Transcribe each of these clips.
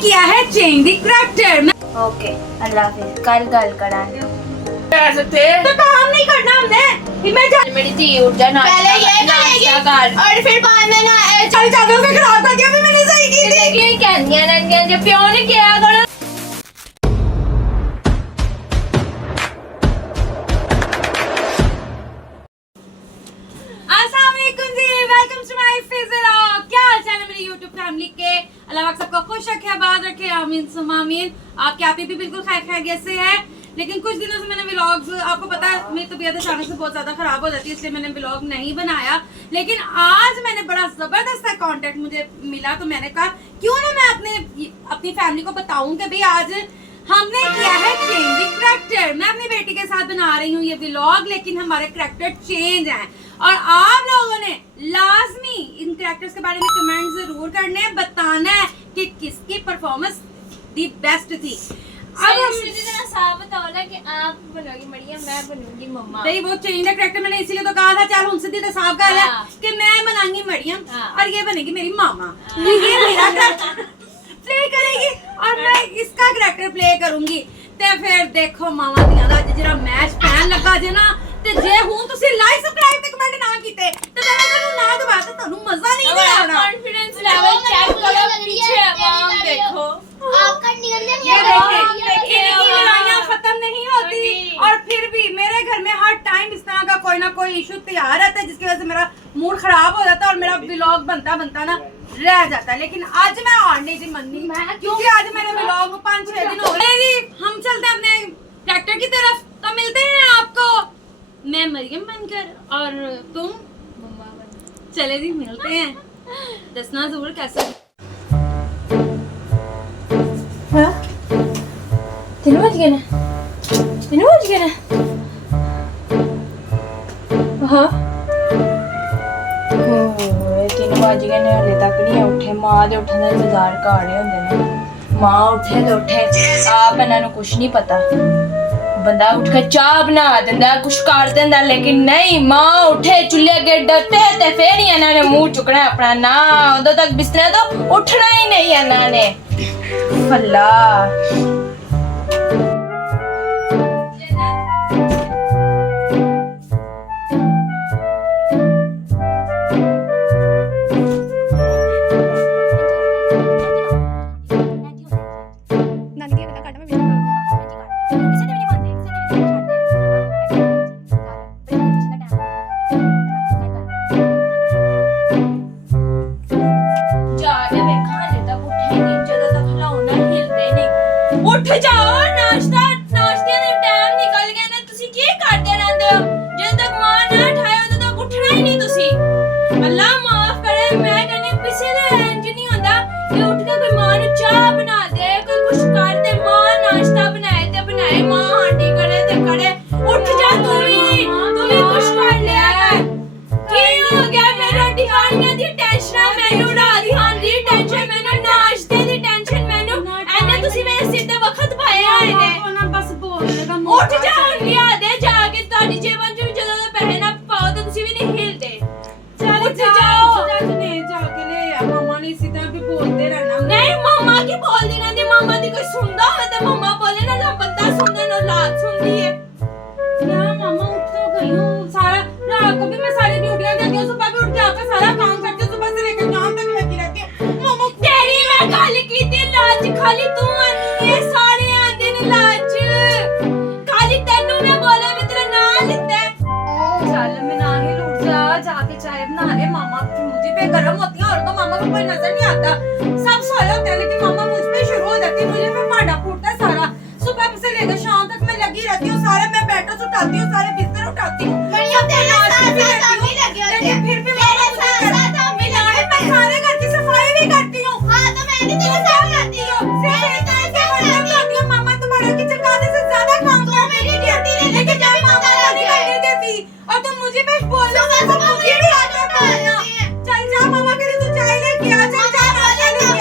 किया है change the character. Okay अल्लाह हाफिज, कल गल करांगे। ऐसे थे तो काम नहीं करना हमने। मैं मेरी धी उठ जा, पहले ये नाश्ता कर और फिर बाद में ना चल चादरों से खराब कर दिया, मैंने सही की थी। की कहंदियां रहंदियां जे प्यो ने किया करो। अल्लाह आप सबको खुश रखे, आबाद रखे, आमीन सुम्मा आमीन। आपके आप भी बिल्कुल खैरियत से है। लेकिन कुछ दिनों से मैंने व्लॉग्स, आपको पता है मेरी तबीयत अचानक से बहुत ज्यादा खराब हो जाती है, इसलिए मैंने व्लॉग नहीं बनाया। लेकिन आज मैंने बड़ा जबरदस्त कॉन्टेक्ट मुझे मिला, तो मैंने कहा क्यों ना मैं अपनी फैमिली को बताऊं कि भाई आज हमने किया है चेंज द करैक्टर। मैं अपनी बेटी के साथ बना रही हूँ ये व्लॉग, लेकिन हमारे करैक्टर चेंज हैं और आप लोगों ने लाजमी इन करैक्टर्स के बारे में कमेंट जरूर करने हैं, बताना है कि किसकी परफॉर्मेंस दी बेस्ट थी। अब हम साफ बताओ ना कि आप बनोगी मरियम, मैं बनूंगी मम्मा। नहीं, वो चेंज द करैक्टर मैंने इसीलिए तो कहा था, चल उनसे सीधे साफ कर ले कि मैं बनाऊंगी मरियम और ये बनेगी मेरी मामा। ये मेरा प्ले करेगी और मैं इसका करैक्टर प्ले करूंगी। ते फिर देखो मामा दियां दा जरा मैच पैन लगा जे ना, ते जे हुन तुसी लाइक सब्सक्राइब ते कमेंट ना कीते ते मैं तुहानू ना दबा ते तुहानू मजा नहीं आना। कॉन्फिडेंस लेवल चेक करो, पीछे आवाम देखो। आपका निकलने ये देखिए इनकी लड़ाइयां खत्म नहीं होती और फिर भी मेरे घर में हर टाइम इस तरह का कोई ना कोई इशू तैयार रहता है, जिसकी वजह से मेरा मूड खराब हो जाता है और मेरा व्लॉग बनता ना रह जाता है। लेकिन आज मैं हार नहीं थी मन्नी, क्योंकि आज मेरे व्लॉग 5-6 दिन हो गए। हम चलते हैं अपने ट्रैक्टर की तरफ, तो मिलते हैं आपको मैं मरियम बनकर और तुम मम्मा बन। चले जी मिलते हैं। दसना जरूर कैसे। 3 बज गए ना, 3 बज गए ना। हाँ 3 बज गए ने, हले तक नहीं उठे। माँ दे उठने का इंतजार कर रहे होंगे ने। माँ उठे तो उठे, आप इन्हां नूं कुछ नहीं पता। बंदा उठ के चाह बना दिंदा, कुछ कर दिंदा, लेकिन नहीं, माँ उठे चुल्हे अगे डटे ते फिर ही इन्हां ने मुंह चुकना अपना। ना उदों तक बिस्तरे तो उठना ही नहीं इन्हां ने। अल्लाह उठ जाओ, नाश्ता नाश्ते का टाइम निकल गया ना। तुसी की करदे रहंदे हो? जब तक मां ना उठाए उਦੋਂ तक उठना ही नहीं तुसी। अल्लाह माफ करे, मैं कहने किसी दा इंज नहीं होंदा कि उठ के कोई मां नु चाह बना दे, कोई कुछ कर दे। मां नाश्ता बनाए ते बनाए, मां हांडी करे ते करे। उठ जा तू भी कुछ कर लिया कर। की हो गया? मेरा दिहाड़ियां दी टेंशन मैनू, राधियां दी टेंशन मैनू, नाश्ते दी टेंशन मैनू। एने तुसी मेरे सिर ते वक्त पाए आए ने। बस बोलने का उठ जाओ, लिया दे जाके ਤੁਹਾਡੀ ਜੇਬਾਂ ਚ ਜਦੋਂ ਦਾ ਪੈਸੇ ਨਾ ਪਾਓ ਤਾਂ ਤੁਸੀਂ ਵੀ ਨਹੀਂ ਹਿਲਦੇ। चल उठ जाओ। ने जाके ले आ, मामा ने इसी तरह भी बोलते रहना। नहीं मम्मा की बोलदी रहंदी, मम्मा दी कोई सुनदा होवे ते मम्मा बोले ना, ना बंदा सुनदा ना लात सुनदी है। क्या मामा उठ तो गई हूँ, सारा रात को भी मैं सारी ड्यूटियां करती हूँ, सुबह भी उठ के आपका सारा काम करती हूँ, सुबह से लेकर शाम तक लगी रहती हूँ। मामा तेरी मैं गल कीती, लाज खाली तू आनी है, सारे आंदे ने लाज। खाली तैनू मैं बोले मैं तेरा नाम लिता है। चल मैं ना ही लूट जाके चाय बना ले। मामा मुझे पे गर्म होती है और तो मामा को कोई नजर नहीं आता, सब सोए होते हैं, लेकिन मामा मुझ पे शुरू हो जाती है। मुझे पे भांडा फूटता है सारा, सुबह से लेकर शाम तक मैं लगी रहती हूँ। सारे मैं बेडशीट उठाती हूँ, सारे बिस्तर उठाती हूँ, लेकिन फिर भी मामा मुझे मैं सारे घर की सफाई भी करती हूँ। मामा तुम्हारा किचन का आधे से ज्यादा काम करती है, लेकिन जब मामा नहीं करने देती और तुम मुझे पे बोलो तो मुझे भी आ जाता है। चल जा मामा के लिए तू चाय लेके आ, चल जा नाश्ता लेके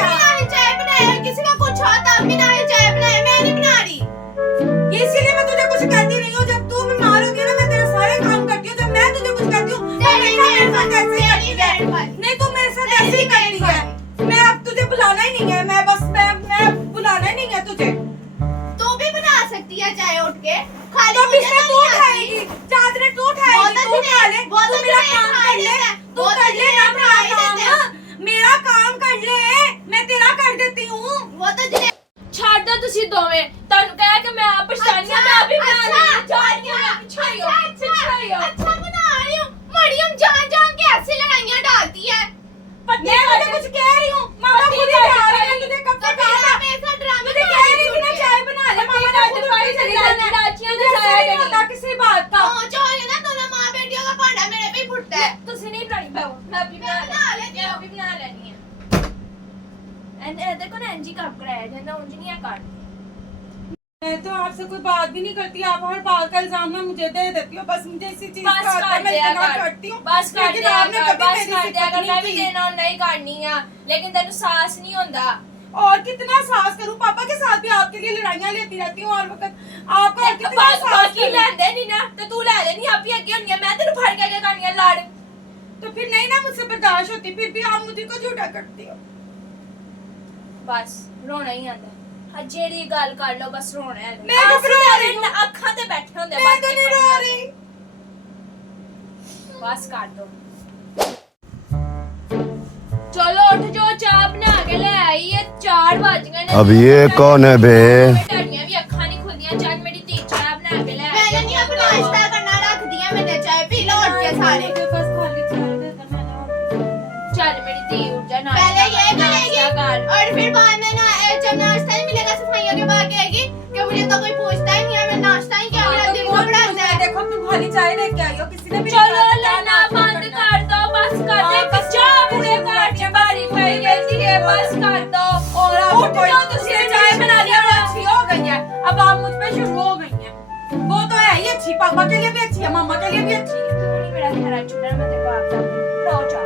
बिस्तर तू उठाएगी, चादरें तू उठाएगी, तू उठा ले, तू मेरा काम कर ले, तू कर ले ना मेरा काम, मेरा काम कर ले, मैं तेरा कर देती हूँ। वो तो जिन्हें ਛੱਡ ਦੋ ਤੁਸੀਂ ਦੋਵੇਂ ਤੁਹਾਨੂੰ ਕਹਿਆ ਕਿ ਮੈਂ ਆਪ ਪਛਤਾਨੀਆਂ ਮੈਂ ਆਪ ਹੀ ਬਣਾ ਲਈ ਜਾਣੀਆਂ ਪਿਛਾਈਓ ਪਿਛਾਈਓ अच्छा बना रही हूँ। मरियम जान के ऐसी लड़ाइयाँ डालती है। मैं तुझे कुछ कह रही हूँ, मामा खुद ही बता रही है, तुझे कब तक कहा था? ऐसा ड्रामा तुझे कह रही थी ना चाय बना ले, मामा ने खुद उठाई चली जाना है। लाचियां मुझे जाया नहीं होता किसी बात का। ना दोनों माँ बेटियों का भांडा मेरे पे ही फुटता है। ਤੁਸੀਂ ਨਹੀਂ ਬਣਾਈ ਬਾਬੂ ਮੈਂ ਵੀ ਬਣਾ ਲੈਣੀ ਮੈਂ ਵੀ ਬਣਾ ਲੈਣੀ ਹੈ ਇਹਦੇ ਕੋਲ ਐਨਜੀ ਕੰਮ ਕਰਾਇਆ ਜਾਂਦਾ ਉਂਝ ਨਹੀਂ ਆ ਕਰ मैं तो आपसे कोई बात भी नहीं करती, आप हर बात का इल्जाम में मुझे दे देती हो, बस मुझे इसी चीज बस का आता है, कर मैं दिया इतना कर करती हूँ, बस कर लेकिन दिया आपने कर कभी बस मेरी कर दिया सिफत कर मैं नहीं भी की। देना नहीं करनी है लेकिन तेनु साहस नहीं होता और कितना साहस करूं, पापा के साथ भी आपके लिए लड़ाइयां लेती रहती हूँ, और वक्त आपका और कितना साहस बाकी करूं? ਲੈਂਦੇ ਨਹੀਂ ਨਾ ਤੇ ਤੂੰ ਲੈ ਲੈਣੀ ਆਪੀ ਅੱਗੇ ਹੁੰਨੀ ਮੈਂ ਤੈਨੂੰ ਫੜ ਕੇ ਕਰਨੀਆਂ ਲੜ तो फिर नहीं ना मुझसे बर्दाश्त होती, फिर भी आप मुझे को झूठा करती हो। ਬਸ ਰੋਣਾ ਹੀ ਆਂਦਾ ਆ ਜਿਹੜੀ ਗੱਲ ਕਰ ਲੋ ਬਸ ਰੋਣਾ ਹੈ मैं तो फिर रो रही हूँ, ਅੱਖਾਂ ਤੇ ਬੈਠੇ ਹੁੰਦੇ मैं तो नहीं रो रही। बस कर दो चलो उठ जो चाय बना के ले आई है 4 बज गए ने अब ये कौन है बे? तेरियां भी अखां नहीं खुलदियां चल मेरी धी चाय बना के ले मैंने नहीं अपना नाश्ता करना रख दिया, मैंने चाय पी लो उठ के सारे। मुझे बस खाली चाय दे दो, मैंने और चल मेरी धी उठ जा पहले नाश्ता ये नाश्ता करेगी कर और फिर बाद में ना जब नाश्ता नहीं मिलेगा सफाइयों के बाद कहेगी कि मुझे तो कोई पूछता ही नहीं है, मैं नाश्ता ही किया, मेरा दिल घबराता है। देखो तुम खाली चाय लेके आई हो, किसी ने भी चलो नहीं कहा था लेना नाश्ता बंद करना। कर दो बस कर दे हाँ, बस चाय कर दो, पूरे घर च बारी पई रहती है बस कर दो और आप उठ जाओ तुसी चाय बना लिया वो अच्छी हो गई है, अब आप मुझ पे शुरू हो गई हैं। वो तो है ही अच्छी, पापा के लिए भी अच्छी है, मामा के लिए भी अच्छी है। तू नहीं मेरा घर छुड़ा मैं तेरे को आपका रो चाय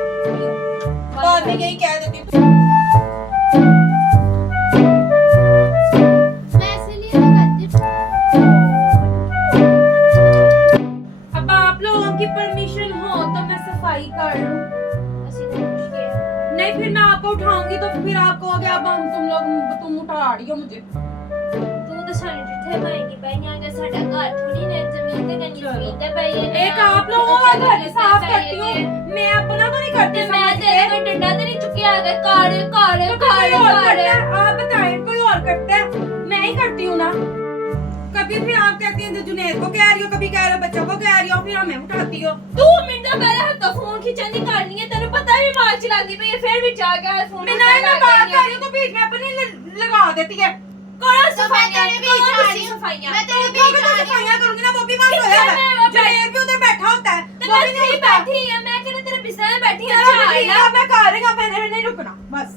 बाद में यही कह देती हूँ। मैं इसलिए नहीं करती। अब आप लोगों की परमिशन हो तो मैं सफाई कर लूं। नहीं फिर मैं आपको उठाऊंगी तो फिर आप कहोगे अब तुम उठा रही हो मुझे। ਤੂੰ ਤਾਂ ਸਾਨੂੰ ਜਿੱਥੇ ਪਾਏਗੀ ਪਈਆਂ ਕਿ ਸਾਡਾ ਘਰ ਥੋੜੀ ਨੇ ਜ਼ਮੀਨ ਤੇ ਕੰਨੀ ਜ਼ਮੀਨ ਤੇ ਪਈ ਹੈ एक आप लोगों का घर साफ करती हूँ, मैं अपना तो नहीं करती। ਤੇ ਮੈਂ ਤੇਰੇ ਕੋਲ ਡੰਡਾ ਤੇ ਨਹੀਂ ਚੁੱਕਿਆ ਹੈਗਾ ਘਰ ਘਰ तो कोई और ਘਰ करता है, आप बताएं कोई और करता है, मैं ही करती हूँ ना। कभी फिर आप कहती हैं जुनैद को कह रही हो, कभी कह रहे हो बच्चों को कह रही हो, फिर हमें उठाती हो। ਤੂੰ ਮਿੰਟ ਦਾ ਮੇਰੇ ਹੱਥੋਂ ਫੋਨ ਖਿੱਚਣ ਦੀ ਕਰਨੀ ਹੈ ਤੈਨੂੰ ਪਤਾ ਵੀ ਮਾਰ ਚਲਾਉਂਦੀ ਪਈ ਹੈ ਫਿਰ ਵੀ ਜਾ ਕੇ ਫੋਨ मैं नहीं मैं बात कर रही हूँ तो बीच में अपनी लगा देती है। ਕੋਣਾ तो मैं ਸਫਾਈਆਂ तेरे बीच आ रही हूँ, सफाइयां मैं तेरे क्यों बीच मैं आ तो रही हूँ। सफाइयाँ करूंगी ना, वो भी वहाँ सोया है, कितना मैं जुनैद भी उधर बैठा होता है, ਤੇ वो ਮੈਂ भी नहीं ਇੱਥੇ उठता। ਬੈਠੀ ਹਾਂ ਮੈਂ ਕਿਹਨੇ ਤੇਰੇ ਬਿਸਤਰੇ ਤੇ बैठी चलो ਹਾਂ ठीक है, अब मैं कर रही हूँ, मैंने नहीं रुकना बस।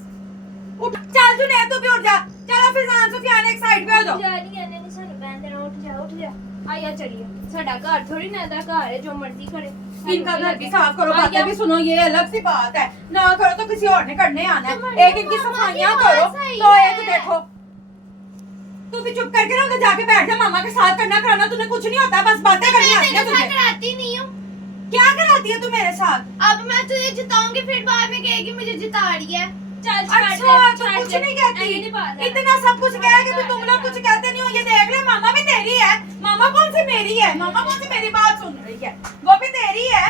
उठ चल जुनैद तू भी उठ जा, चलो फिजान सुफियान एक साइड पे हो जाओ। ਜਾ ਰਹੀ ਹੈ ਨੇ ਸਾਨੂੰ ਬੈਨ ਦੇਣਾ ਉੱਠ जा आया चलिए साडा घर थोड़ी ना दा घर है जो मर्जी करे इनका घर भी साफ करो, बातें भी सुनो, ये अलग सी बात है, ना करो तो किसी और ने करने आना है। एक इनकी सफाइयाँ करो तो एक देखो, तू भी चुप करके ना उधर जाके बैठ जा, मामा के साथ करना कराना तुझे कुछ नहीं होता, बस बातें करनी मैं आती है तेरे साथ तुझे। कराती नहीं हूँ। क्या कराती है तू मेरे साथ? अब मैं तुझे जिताऊंगी फिर बाद में कहेगी मुझे जिता रही है। चल अच्छा तो कुछ नहीं कहती, इतना सब कुछ कह के भी तुम लोग कुछ कहते नहीं हो। ये देख ले मामा भी तेरी है, मामा कौन सी मेरी है, मामा कौन सी मेरी बात सुन रही है, वो भी तेरी है।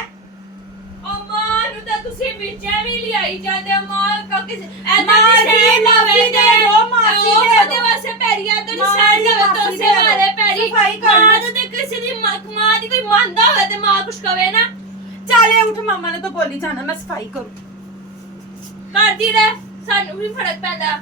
अम्मा नु ता तुसी बिचे भी लियाई जांदे अम्मा का किस ऐदा मासी सैड मासी लवे दे दो, मासी दे दो। दे वास्ते पैरिया तो मासी सैड लवे तो मासी से दे दो। वाले पैरी सफाई कर लो। मां ते किसी दी मां दी कोई मानदा होवे ते मां कुछ कवे ना चले उठ, मामा ने तो बोली जाना मैं सफाई करूँ। करदी रह सानू भी फर्क पैंदा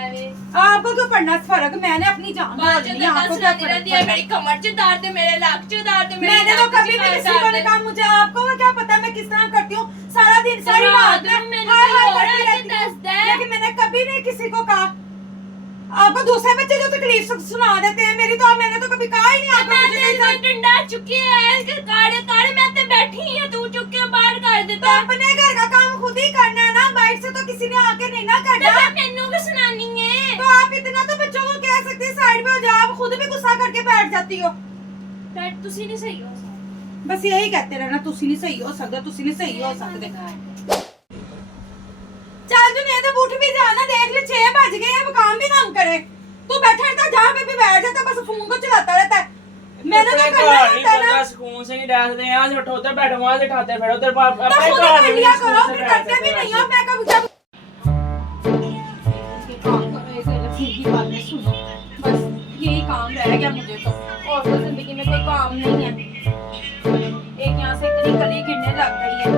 ਐਵੇਂ आपको क्यों पड़ना फर्क, मैंने अपनी जान ਬਾਅਦ बदल ਚ ली, ਤਾਂ आपको क्या ਸੁਣਾਦੀ फर्क ਰਹਿੰਦੀ ਹੈ पड़ता है? ਮੇਰੀ ਕਮਰ ਚ ਦਰਦ ਮੇਰੇ ਲੱਕ ਚ ਦਰਦ ਮੇਰੇ मैंने तो कभी भी किसी को नहीं कहा, मुझे आपको क्या पता मैं किस तरह करती हूँ, सारा दिन सारी रात रात में में मैंने हाय हाय कोई और करती आके रहती हूँ। दस दे। लेकिन मैंने कभी नहीं किसी को कहा। आपको दूसरे बच्चे जो तकलीफ सुना देते हैं मेरी, तो मैंने तो कभी कहा ही नहीं आपको ਮੈਂ मुझे ਤੇਰੇ नहीं ਕੋਲ ਡੰਡਾ ਚੁੱਕਿਆ ਹੈ ਕਿ ਕਾੜੇ मैं ਤੇ बैठी है तू चुक के बाहर कर तो देता अपने घर का काम खुद ही करना है ना, बाहर से तो किसी ने आके नहीं ना करना। मैं मेनू भी सुनानी है तो आप इतना तो बच्चों को कह सकते हैं साइड में हो जाओ, आप खुद भी गुस्सा करके बैठ जाती हो। डैड तुसी नहीं सही हो सकते बस यही कहते रहना, तुसी नहीं सही हो सकते, तुसी नहीं सही हो सकते। चल तू नहीं तो उठ भी जाना, देख ले 6 बज गए हैं, वो काम भी काम करे। तू बैठा रहता जहाँ पे भी बैठ जाता, बस फोन को चलाता रहता है। मैंने तो करना नहीं होता है ना। पता सुकून से नहीं रहते यहाँ से उठो उधर बैठो वहाँ से उठाते फिर उधर अपने तो खुद घर कर में लिया सुकून करो, से फिर रह करते भी सकते नहीं हो। हो। मैं कभी जब ये काम करो, एक लफीर की बातें सुनो, बस यही काम रह गया मुझे तो, और तो जिंदगी में कोई काम नहीं है। एक यहाँ से इतनी कली गिरने लग गई है,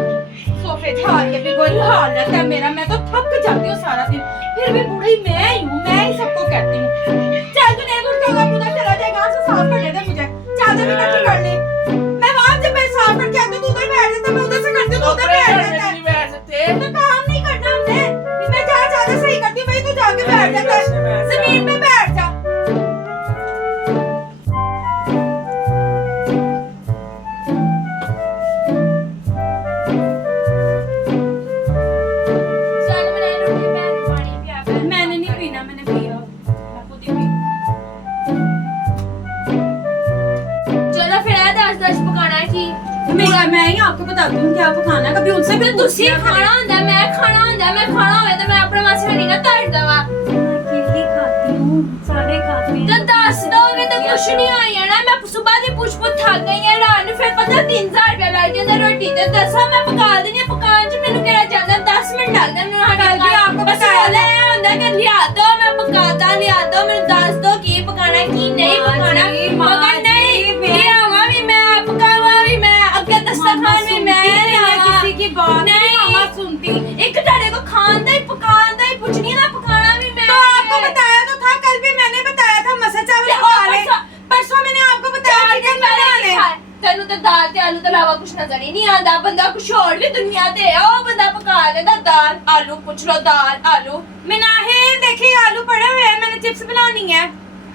सोफे झाड़ के भी कोई हाल रहता है मेरा, मैं तो थक जाती हूँ सारा दिन, फिर भी बूढ़ी मैं ही हूँ, मैं ही सबको कहती हूँ। चल तू नहीं उठ के उधर चला जाएगा, यहाँ से साफ कर दे दे मुझे, चादर इकट्ठी कर ले। मैं वहाँ जब मैं साफ करके आती हूँ तू उधर बैठ जाता है, मैं उधर से करती हूँ तू उधर बैठ जाता है। नहीं बैठ सकते तो काम नहीं करना हमने, मैं जहाँ चादर सही करती हूँ वहीं तू जाके बैठ जाता है, जमीन पे बैठ जा। चल बनाए रोटी मैं पानी पिया पे मैंने नहीं पीना, मैंने पिया, मैं खुद ही पी। चलो फिर आ दस पकाना है की मैं ही आपको बताती हूँ क्या पकाना है, कभी उनसे भी ਤੁਸੀਂ ਖਾਣਾ ਹੁੰਦਾ ਮੈਂ ਖਾਣਾ ਹੁੰਦਾ ਮੈਂ ਖਾਣਾ ਹੋਵੇ ਤਾਂ ਮੈਂ ਆਪਣੇ ਵਾਸਤੇ ਨਹੀਂ ਨਾ ਧਰ ਦਵਾ अकेली खाती हूँ, सारे खाते हैं। ਤਾਂ ਦੱਸ ਦੋਗੇ ਤਾਂ ਕੁਛ ਨਹੀਂ ਆ ਜਾਣਾ ਮੈਂ ਸਵੇਰ ਦੀ ਪੁੱਛ ਥੱਕ ਗਈ ਹਾਂ ਰਾਤ ਨੂੰ ਫਿਰ ਪਤਾ 3000 ਰੁਪਏ ਲੱਗ ਜਾਂਦਾ ਰੋਟੀ ਤੇ ਦੱਸਾਂ ਮੈਂ ਪਕਾ ਦਿੰਦੀ ਹਾਂ ਪਕਾਉਣ ਚ ਮੈਨੂੰ ਕਿਹੜਾ ਜਾਂਦਾ 10 ਮਿੰਟ ਲੱਗਦੇ ਮੈਨੂੰ ਕੱਲ੍ਹ ਵੀ ਆਪਕੋ ਬਤਾਇਆ ਲੈ ਹੁੰਦਾ ਕਿ ਲਿਆ ਦੋ ਮੈਂ ਪਕਾਤਾ ਲਿਆ ਦੋ ਮੈਨੂੰ ਦੱਸ ਦੋ ਕੀ ਪਕਾਣਾ ਕੀ ਨਹੀਂ ਪਕਾਣਾ ਮਗਰ ਨਹੀਂ ਲਿਆਵਾਂ ਵੀ ਮੈਂ ਪਕਾਵਾਂ ਵੀ ਮੈਂ ਅੱਗੇ ਦਸਤਰਖਾਨ ਵੀ ਮੈਂ किसी की बात नहीं मामा सुनती। ਇੱਕ ਤੁਹਾਡੇ ਕੋ ਖਾਣ ਦਾ ਹੀ ਪਕਾਉਣ ਦਾ ਹੀ ਪੁੱਛਣੀ ਨਾ ਪਕਾਣਾ ਵੀ ਮੈਂ तो आपको बताया तो था, कल भी मैंने बताया था मसाला चावल खा ले। परसों मैंने आपको बताया चिकन बना ले। ਤੈਨੂੰ ਤਾਂ ਦਾਲ ਤੇ ਆਲੂ ਤੋਂ ਇਲਾਵਾ ਕੁਛ ਨਜ਼ਰ ਹੀ ਨਹੀਂ ਆਉਂਦਾ ਬੰਦਾ ਕੁਛ ਹੋਰ ਵੀ ਦੁਨੀਆ ਤੇ ਹੈ ਉਹ ਬੰਦਾ ਪਕਾ ਲੈਂਦਾ ਦਾਲ ਆਲੂ ਪੁੱਛ ਲੋ ਦਾਲ ਆਲੂ मिनाहे देखिए आलू पड़े हुए हैं, मैंने चिप्स बनानी है।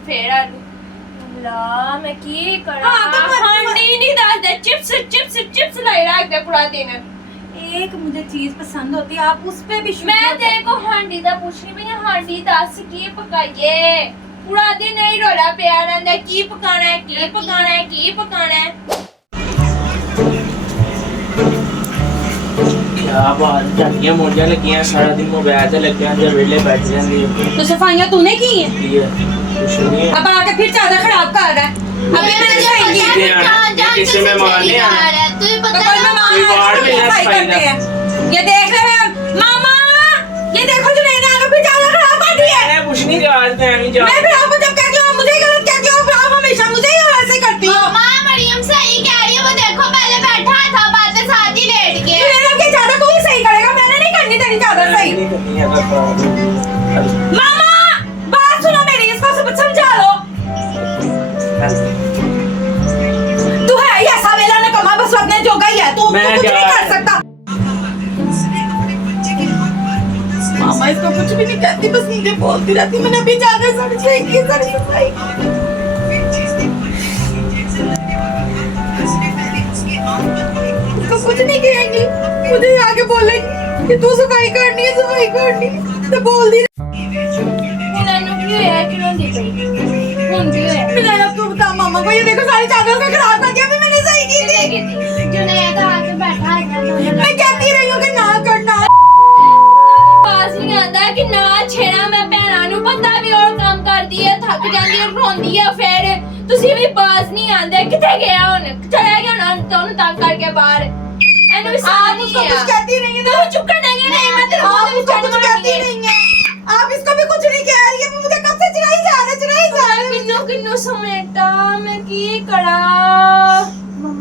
ਫੇਰ ਆਲੂ ਲਾ ਮੈਂ ਕੀ ਕਰਾਂ ਹਾਂ, ਤਾਂ ਮਰਜ਼ੀ- ਹਾਂਡੀ ਨਹੀਂ ਦੱਸਦਾ ਚਿਪਸ ਲਾਈ ਰੱਖਦੇ ਪੂਰਾ ਦਿਨ एक मुझे चीज पसंद होती है, आप उस पे भी शुरू ਮੈਂ हो ਤੇਰੇ ਕੋ ਹਾਂਡੀ ਦਾ ਪੁੱਛਣੀ ਪਈ ਹਾਂ, ਹਾਂਡੀ ਦੱਸ ਕੀ ਪਕਾਈਏ ਪੂਰਾ ਦਿਨ ਨਹੀਂ ਰੋਲਾ ਪਿਆ ਰਹਿੰਦਾ ਕੀ ਪਕਾਣਾ ਹੈ ਕੀ ਪਕਾਣਾ ਹੈ ਕੀ ਪਕਾਣਾ ਹੈ क्या बात झाड़ियाँ मोजा लगियां सारा दिन मोबाइल से लगे हैं वेले बैठ जाएंगे तो सफाइयाँ तूने की हैं? कुछ नहीं है अब आके फिर चादर खराब कर रहा है। अभी मैंने सही की। किसी में मारने आ रहा है। तुझे पता तो कल मैं कोई वार्ड में है सफाई सफाई करते हैं। ये देख रहे हैं मामा, ये देखो जो मैंने आके फिर चादर खराब कर दी है। मैंने कुछ नहीं कहा आज मैं नहीं जा मैं फिर आपको जब कहती हूँ मुझे गलत कहती हूँ, फिर आप हमेशा मुझे ही ऐसे करती हो। मामा मरियम सही कह रही है, वो देखो पहले बैठा था बातें साथ ही लेट के। मेरा क्या चादर तू ही सही करेगा, मैंने नहीं करनी तेरी चादर सही। नहीं करनी है बस मामा बात सुनो मेरी, इसको सब समझा लो। तू है ही ऐसा वेला नकम्मा, बस अपने जोगा ही है, तू मैं कुछ नहीं जा- कर सकता। मामा इसको कुछ भी नहीं कहती, बस मुझे बोलती रहती, मैंने अभी चादर सही की, सही इसको कुछ नहीं कहेंगी, मुझे आगे बोलेंगी कि तू सफाई करनी है, तो बोल दी। ਤੈਨੂੰ ਕੀ ਹੋਇਆ ਕਿ ਰੋਂਦੀ ਪਈ ਹੁਣ ਕੀ ਹੋਇਆ मिलाया अब तू बता मामा को, ये देखो सारी चादर उसने खराब कर दिया, अभी मैंने सही की थी। जुनैद आके बैठा है दोनों मैं कहती रही हूँ कि ना करना। ਪਾਸ ਨਹੀਂ ਆਉਂਦਾ ਕਿ ਨਾ ਛੇੜਾ ਮੈਂ ਭੈਣਾਂ ਨੂੰ ਪਤਾ ਵੀ ਉਹ ਕੰਮ ਕਰਦੀ ਹੈ ਥੱਕ ਜਾਂਦੀ ਹੈ ਰੋਂਦੀ ਹੈ ਫਿਰ ਤੁਸੀਂ ਵੀ ਪਾਸ ਨਹੀਂ ਆਉਂਦੇ ਕਿੱਥੇ ਗਿਆ ਹੁਣ ਚਲਾ ਗਿਆ ਹੁਣ ਤੁਹਾਨੂੰ ਤੰਗ ਕਰਕੇ ਬਾਹਰ ਇਹਨੂੰ ਵੀ ਸਾਹ आप ਨਹੀਂ उसको है कुछ कहती नहीं है ना, ਤੂੰ ਚੁੱਕਣ ਨਹੀਂ ਮੈਂ ਤੇਰੇ आप ਮੂੰਹ उसको ਵਿੱਚ कुछ कहती नहीं है, आप इसको भी कुछ नहीं कह रही है, मुझे कब से चिढ़ाई जा रहा है। ਕਿੰਨੂ ਕਿੰਨੂ ਸਮੇਟਾ ਮੈਂ ਕੀ ਕਰਾਂ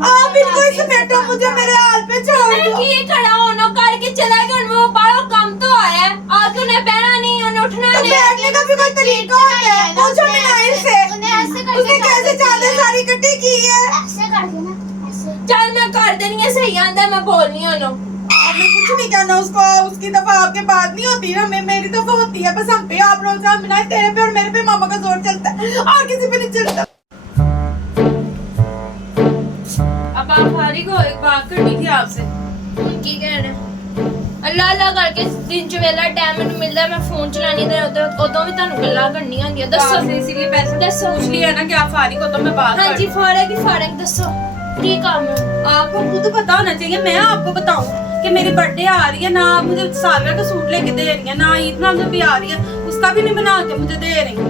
आप इनको ही समेटो, मुझे मेरे हाल पे छोड़ मैं दो। की खड़ा होना करके चला गया वो बाहर काम तो आया है आके उन्हें बहना नहीं उन्हें उठना तो नहीं बैठने का भी कोई तरीका होता है, पूछो मिनाइल से, उन्हें ऐसे करके उसने कैसे चादर सारी इकट्ठी की है। ऐसे कर देना ऐसे। चल मैं कर देनी है सही आंदा मैं बोलनी हूं आपने कुछ नहीं कहना उसको, उसकी दफा आपके बात नहीं होती ना, मेरी दफा होती है, बस हम पे आप रोज मिनाइल तेरे पे और मेरे पे मामा का जोर चलता है और किसी पे नहीं चलता। अब आप फारिग हो, एक बात करनी थी आपसे। उनकी कहना ਅੱਲਾ ਅੱਲਾ ਕਰਕੇ ਦਿਨ ਚ ਵੇਲਾ ਟਾਈਮ ਮੈਨੂੰ ਮਿਲਦਾ ਮੈਂ ਫੋਨ ਚਲਾਣੀ ਤੇ ਉਦੋਂ ਵੀ ਤੁਹਾਨੂੰ ਗੱਲਾਂ ਕਰਨੀਆਂ ਹੁੰਦੀਆਂ ਦੱਸੋ आपसे इसीलिए पैसे दसो। पूछ लिया ना कि आप फारिग हो तो मैं बात ਹਾਂਜੀ ਫਾਰਗ ਹੀ ਫਾਰग ਦੱਸो ਕੀ ਕੰਮ है आपको खुद पता होना चाहिए, मैं आपको बताऊं कि मेरी बर्थडे आ रही है, ना आप मुझे सालगिरह का सूट लेके दे रही है, ना ईद ना भी आ रही है, उसका भी नहीं बना के मुझे दे रही।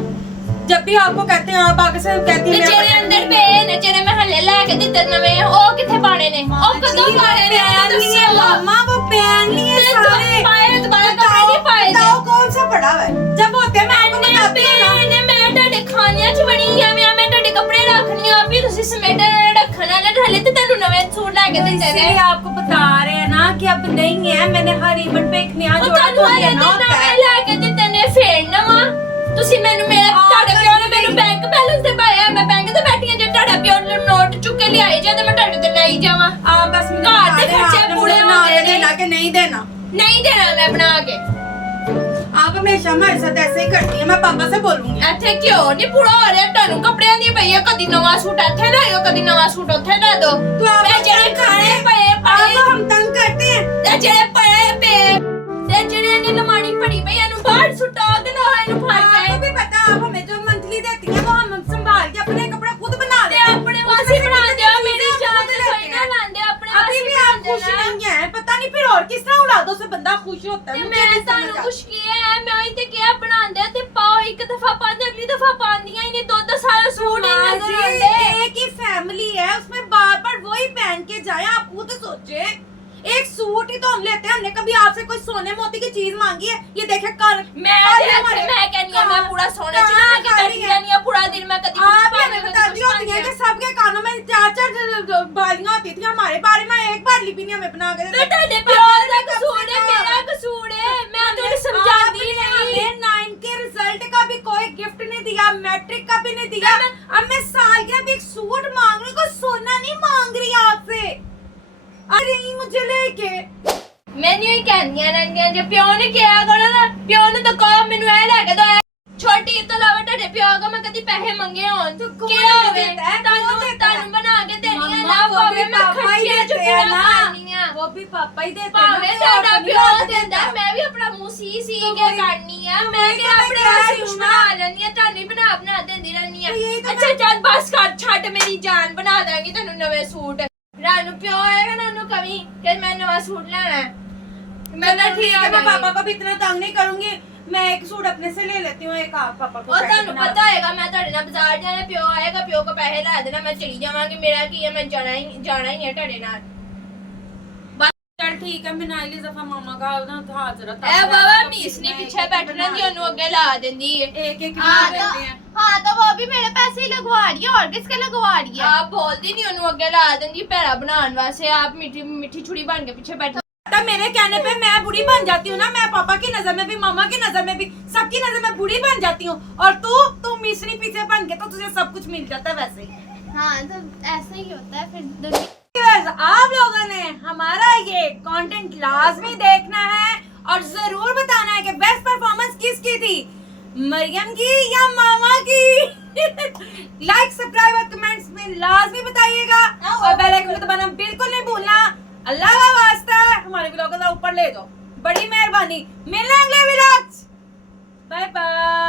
जब भी आपको कहते हैं आप आगे से कहती ਤੇ हैं ਜਿਹੜੇ ਅੰਦਰ ਪਏ ਨੇ ਜਿਹੜੇ ਮੈਂ ਹਲੇ ਲੈ ਕੇ ਦਿੱਤੇ ਨਵੇਂ ਉਹ ਕਿੱਥੇ ਪਾਣੇ ਨੇ ਉਹ ਕਦੋਂ ਪਾਣੇ ਨੇ पहन लिए मामा, वो पहन लिए ਤੇ ਤੂੰ सारे। ਪਾਏ ਦੁਬਾਰਾ ਕੱਪੜੇ ਨਹੀਂ ਪਾਏ ਨੇ बताओ कौन सा पड़ा हुआ है? जब होते हैं मैं आपको बताती हूँ ना। ਨੇ ਮੈਂ ਤੁਹਾਡੇ ਖਾਨਿਆਂ 'ਚ ਬਣੀ ਆ ਮੈਂ ਤੁਹਾਡੇ ਕੱਪੜੇ ਰੱਖਣੀ ਆ ਵੀ ਤੁਸੀਂ ਸਮੇਟ ਰੱਖਣਾ ਨਾ ਹਲੇ ਤੇ ਤੈਨੂੰ ਨਵੇਂ ਸੂਟ ਲੈ ਕੇ ਦਿੱਤੇ ਨੇ इसलिए आपको बता रहे हैं ना कि अब नहीं है, मैंने हर इवेंट पे एक नया ਉਹ जोड़ा तो ਤੁਹਾਨੂੰ ਹਲੇ लेना होता ਨਵੇਂ है। ਲੈ ਕੇ ਦਿੱਤੇ ਨੇ ਫੇਰ ਨਵਾਂ ਤੁਸੀਂ ਮੈਨੂੰ ਮੇਰੇ ਤੁਹਾਡੇ ਪਿਓ ਨੇ ਮੈਨੂੰ ਬੈਂਕ ਬੈਲੈਂਸ ਤੇ ਪਾਇਆ ਮੈਂ ਬੈਂਕ ਤੇ ਬੈਠੀ ਆ ਜੇ ਤੁਹਾਡਾ ਪਿਓ ਨੇ ਨੋਟ ਚੁੱਕ ਕੇ ਲਿਆਏ ਜਾਂ ਤੇ ਮੈਂ ਤੁਹਾਡੇ ਤੇ ਨਹੀਂ ਜਾਵਾਂ आप बस मुझे घर बता के दें, खर्चे आपने पूरे मुझे बना होते के देना हैं। कि नहीं देना। ਨਹੀਂ ਦੇਣਾ ਮੈਂ ਬਣਾ ਕੇ आप हमेशा हमारे साथ ऐसे ही करती है, मैं पापा से बोलूंगी। ਇੱਥੇ ਕਿਉਂ ਨਹੀਂ ਪੂਰਾ ਹੋ ਰਿਹਾ ਤੁਹਾਨੂੰ ਕੱਪੜਿਆਂ ਦੀ ਪਈ ਆ ਕਦੀ ਨਵਾਂ ਸੂਟ ਇੱਥੇ ਲੈ ਆਓ ਕਦੀ ਨਵਾਂ ਸੂਟ ਉੱਥੇ ਲੈ ਦੋ तो आप ਤੇ ਜਿਹੜੇ ਖਾਣੇ ਪਏ आपको हम तंग करते हैं। ਤੇ ਜਿਹੜੇ ਪਏ ਪਏ ਤੇ ਜਿਹੜੇ ਨੇ ਲਮਾੜੀ ਫੜੀ ਪਈ ਇਹਨੂੰ ਬਾਹਰ ਸੁੱਟੋ ਤੇ ਨਾ ਇਹਨੂੰ ਫੜ आपको ਕੇ भी पता है, आप हमें जो मंथली देती है वो हम संभाल के अपने कपड़े खुद बना ਤੇ देते हैं। ਆਪਣੇ ਵਾਸਤੇ ਬਣਾਉਂਦੇ ਆ ਮੇਰੀ चीजें ਜਾਨ खुद ਤੇ लेते ਕੋਈ ਨਾ हैं। ਲਾਉਂਦੇ ਆਪਣੇ अभी ਵਾਸਤੇ भी आप खुश ਬਣਾਉਂਦੇ ਨਾ। नहीं है, पता नहीं फिर और किस तरह औलादों से बंदा खुश होता है। ਤੇ मुझे ਮੈਂ नहीं ਤੁਹਾਨੂੰ समझ ਕੁਛ ਕੀ ਹੈ ਮੈਂ ਉਹੀ ਤੇ ਕਿਹਾ ਬਣਾਉਂਦੇ ਆ ਤੇ ਪਾਓ ਇੱਕ ਦਫਾ ਪਾਉਂਦੇ ਅਗਲੀ ਦਫਾ ਪਾਉਂਦੀਆਂ ਹੀ ਨਹੀਂ ਦੋ ਸਾਰਾ ਸੂਟ ਹੀ आता ਨਜ਼ਰ है। ਆਉਂਦੇ एक ही फैमिली है, उसमें बार बार वही पहन के जाए। आप खुद सोचे, एक सूट ही तो हम लेते हैं, हमने कभी आपसे कोई सोने मोती की चीज मांगी है? ये देखे कर ਮੈਂ ਤੇ ਇੱਥੇ ਮੈਂ ਕਹਿੰਨੀ ਆ ਮੈਂ ਪੂਰਾ ਸੋਨੇ ਚ ਲਾ ਕੇ ਬੈਠੀ ਰਹਿਣੀ ਆ ਪੂਰਾ ਦਿਨ मैं कभी आप ही हमें बताती होती हैं कि सबके कानों में चार बालियां होती थी, हमारे बारे में एक बाली भी नहीं हमें बना के देते। ਤੁਹਾਡੇ ਪਿਓ ਦਾ ਕਸੂਰ ਹੈ ਮੇਰਾ ਕਸੂਰ ਹੈ ਮੈਂ ਤੁਹਾਨੂੰ ਸਮਝਾਉਂਦੀ आपने नहीं हमें 9 के रिजल्ट का भी कोई गिफ्ट नहीं दिया, मैट्रिक का भी नहीं दिया। अब मैं साल के अब एक सूट मांग रही हूँ, कोई सोना नहीं मांग रही आपसे। अरे मुझे लेके ਮੈਨੂੰ ਹੀ ਕਹਿੰਦੀਆਂ ਰਹਿੰਦੀਆਂ ਜੇ ਪਿਓ ਨੇ ਕਿਹਾ ਕਰੋ ਨਾ ਪਿਓ ਨੂੰ ਤਾਂ ਕਹੋ ਮੈਨੂੰ ਇਹ ਲੈ ਕੇ ਦੋ ਛੋਟੀ ਤੋਂ ਇਲਾਵਾ ਤੁਹਾਡੇ ਪਿਓ ਕੋ ਮੈਂ ਕਦੀ ਪੈਸੇ ਮੰਗੇ ਹੋਣ ਕੌਣ ਕਿਹੜਾ ਹੋਵੇ ਦੇਤਾ ਹੈ? ਤੁਹਾਨੂੰ ਕੌਣ ਦੇਤਾ ਹੈ? ਤੁਹਾਨੂੰ ਬਣਾ ਕੇ ਦੇਣੀਆਂ मम्मा, ਨਾ वो ਭਾਵੇਂ भी ਮੈਂ पापा ही ਖਰਚੇ ਚ देते हैं ਪੂਰਾ ना। ਕਰਨੀਆਂ वो भी पापा ही देते हैं ना, ਭਾਵੇਂ कोई ਤੁਹਾਡਾ और तो नहीं ਪਿਓ देता। ਦਿੰਦਾ ਮੈਂ ਵੀ ਆਪਣਾ ਮੂੰਹ ਸੀ ਸੀ तो ਕੇ वही- ਕਰਨੀ ਆ तो ਮੈਂ वही ਕਿ तो मैं ਆਪਣੇ कह ਵਾਸਤੇ रही ਕੁਛ हूँ ਬਣਾ ना। ਲੈਣੀ ਆ ਤੁਹਾਨੂੰ ਬਣਾ ਦਿੰਦੀ ਰਹਿਣੀ ਆ तो यही तो ਅੱਛਾ ਚੱਲ ਬਸ ਕਰ ਛੱਡ ਮੇਰੀ ਜਾਨ ਬਣਾ ਦਾਂਗੀ ਤੈਨੂੰ ਨਵੇਂ ਸੂਟ ਰਾਨੂ ਪਿਓ ਆਏਗਾ ਨਾ ਉਹਨੂੰ ਕਵੀ ਕਿ ਮੈਂ ਨਵਾਂ ਸੂਟ ਲੈਣਾ ਹੈ ਮੈਂ चलो ਤਾਂ ठीक है, मैं ਦਾਂਗੀ। पापा को भी इतना तंग नहीं करूंगी। मैं एक सूट अपने से ले लेती हूँ, एक आप पापा को ਉਹ पैसे ਤੁਹਾਨੂੰ बना ਪਤਾ ਹੋਏਗਾ ਮੈਂ ਤੁਹਾਡੇ ਨਾਲ ਬਾਜ਼ਾਰ ਜਾਣਾ ਪਿਓ ਆਏਗਾ ਪਿਓ ਕੋ ਪੈਸੇ ਲੈ ਦੇਣਾ ਮੈਂ ਚਲੀ ਜਾਵਾਂਗੀ ਮੇਰਾ ਕੀ ਹੈ ਮੈਂ ਜਾਣਾ ਹੀ ਨਹੀਂ ਹੈ ਤੁਹਾਡੇ ਨਾਲ चल ठीक है, मैं नाइली दफा मामा का ना हाथ जरा ਐ ਬਾਬਾ ਮੀਸ ਨਹੀਂ ਪਿੱਛੇ ਬੈਠਣਾ ਜੀ ਉਹਨੂੰ ਅੱਗੇ ਲਾ ਦਿੰਦੀ ਹੈ एक एक हाँ लेते तो हैं। हाँ तो वो भी मेरे पैसे ही लगवा रही है और किसके लगवा रही है। ਆਪ ਬੋਲਦੀ ਨਹੀਂ ਉਹਨੂੰ ਅੱਗੇ ਲਾ ਦਿੰਦੀ ਪੈਰਾ ਬਣਾਉਣ ਵਾਸਤੇ ਆਪ ਮਿੱਠੀ ਮਿੱਠੀ ਛੁੜੀ ਬਣ ਕੇ ਪਿੱਛੇ ਬੈਠੀ तब मेरे कहने पे मैं बुढ़ी बन जाती हूँ ना, मैं पापा की नजर में भी मामा की नजर में भी सबकी नजर में बुढ़ी बन जाती हूँ। और तू मिसरी पीछे बन के तो तुझे सब कुछ मिल जाता है वैसे ही। हाँ तो ऐसा ही होता है फिर दुनिया। Viewers, आप लोगों ने हमारा ये कंटेंट लाजमी देखना है और जरूर बताना है कि बेस्ट परफॉर्मेंस किसकी थी, मरियम की या मामा की। लाइक सब्सक्राइब और कमेंट्स में लाजमी बताइएगा और बेल आइकन को दबाना बिल्कुल नहीं भूलना। अल्लाह का वास्ता है, हमारे व्लॉग को ऊपर ले जाओ, बड़ी मेहरबानी। मिलना अगले व्लॉग, बाय बाय।